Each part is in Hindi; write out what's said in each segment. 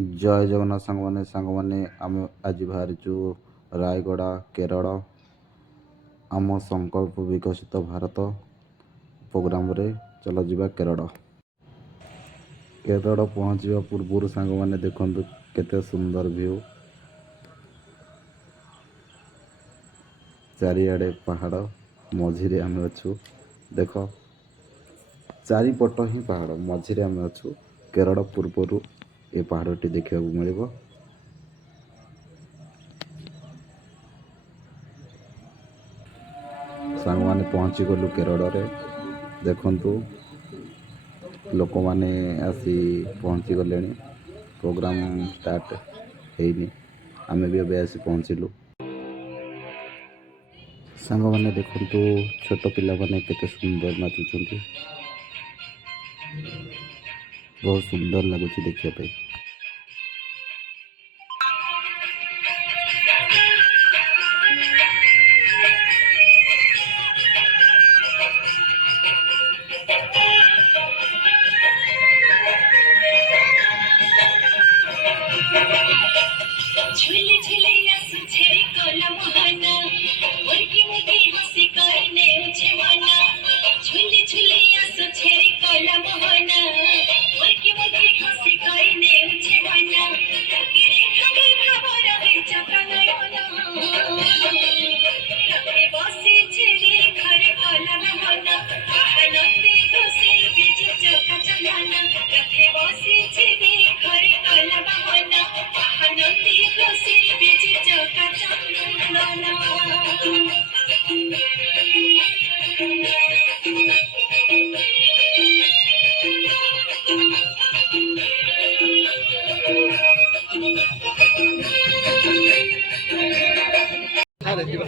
जय जगन्नाथ सांग मैंने आम आज बाहरीचु रायगड़ा केरल आम संकल्प विकसित भारत प्रोग्राम रे चल ଯିବା केरल। केरल पहुँचवा पूर्व सांग मैंने देखु केते सुंदर व्यू चारिआडे पहाड़ मझिरे आम अच्छु देख चारिपट ही पहाड़ मझिरे आम अच्छु केरल पूर्वर ये पहाड़टी देखा मिल सांग मैंने पहुँची गलु केरल रे देखंतु लोक मैंने आसी पहुँची गले प्रोग्राम स्टार्ट ହେଇନି आमे भी अबे आसी पहुँचलु। सांग मैंने देखंतु छोट पिला माने केते सुंदर नाचुचंती बहुत सुंदर लगुच देखिए पे।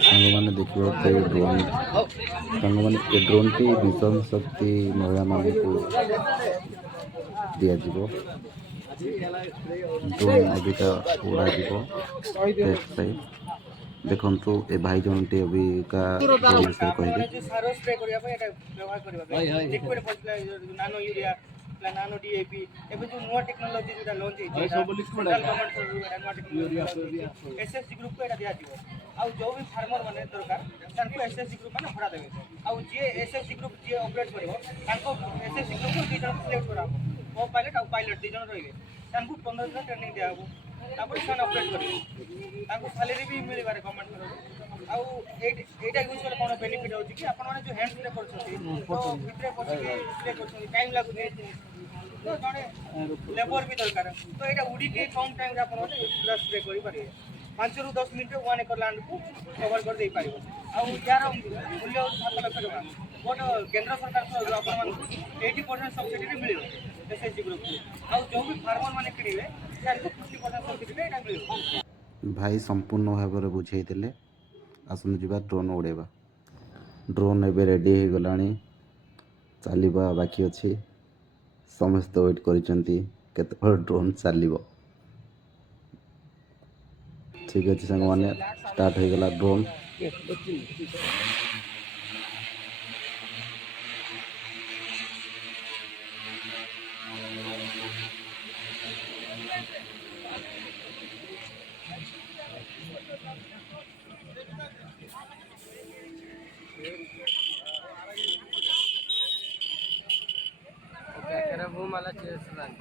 सांग मैंने देखा ड्रोन सांग मैंने ए ड्रोन टी मिशन शक्ति महिला मान को दिया ड्रोन अबिका उड़ा टेस्ट साइड देखंतु ए भाई जन टी अबिका विषय कहबे नानो डीएपी एबे जो नुवा टेक्नोलॉजी जोटा लॉन्च हे सेंट्रल गवर्नमेंट एसएससी ग्रुप को एटा दिया दियो आ जो भी फार्मर माने दरकार तांको एसएससी ग्रुप माने भरा देबे आ जे एसएससी ग्रुप जे ऑपरेट करबो तांको एसएससी ग्रुप को दी जन सिलेक्ट करा को पायलट आ पायलट दी जन रहिबे तांको 15 दिन ट्रेनिंग दिया हबो तापर सन ऑपरेट करबे तांको सैलरी भी मिली बारे गवर्नमेंट करबो आ एटा यूज करे कोन बेनिफिट होची कि आपण माने जो हैंड स्प्रे करछथि तो भितरे पछि के स्प्रे करछथि टाइम लागु दे तो जने लेबर भी दरकार तो एटा उडी के कम टाइम रे आपण माने पूरा स्प्रे करि पारे 5 रु 10 मिनिट 1 एकर लैंड को कवर कर दे पारिबो आ यार मूल्य 7 लाख टका बट केंद्र सरकार को आपण मान 80% सब्सिडी रे मिलियो एसएसजी ग्रुप को आ जो भी फार्मर माने किनिबे ताको 50% सब्सिडी रे एटा मिलियो। भाई संपूर्ण भाव में बुझे आसन जा ड्रोन उड़ेबा ड्रोन एबे रेडी हो गलानी चलवा बाकी अच्छी समस्त वेट करिसेंती केते ड्रोन चलिबो ठीक अच्छे सांग मैंने स्टार्ट हो गला ड्रोन భూమాల చేస్తున్నాను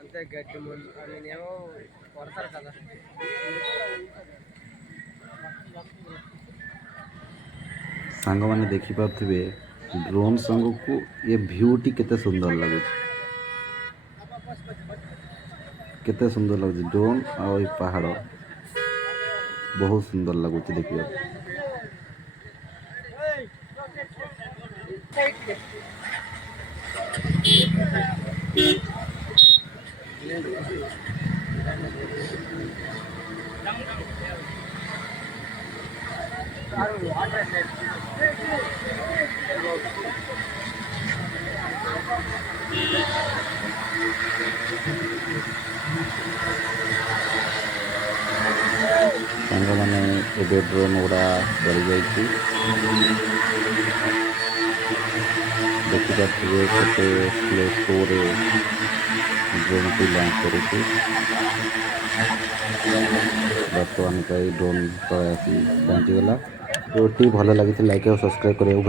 అంతే గడ్డి ముందు నేనేమో కొడతారు కదా सांग मैंने देखिपे ड्रोन संग को ये भ्यूटी केते सुंदर लगुच केते सुंदर लगुच ड्रोन आ पहाड़ बहुत सुंदर लगुच देखिए सांग मैंने ड्रोन गुड़ा बढ़ी जाइए। ଦେଖିପାରୁଥିବେ କେତେ ସ୍ଲୋରେ ଡ୍ରୋନ୍ଟି ଲଞ୍ଚ କରୁଛି। ବର୍ତ୍ତମାନ ପାଇଁ ଡ୍ରୋନ୍ ତଳେ ଆସି ପହଞ୍ଚିଗଲା। ଭିଡ଼ିଓଟି ଭଲ ଲାଗିଥିଲେ ଲାଇକ୍ ଆଉ ସବସ୍କ୍ରାଇବ୍ କରିବାକୁ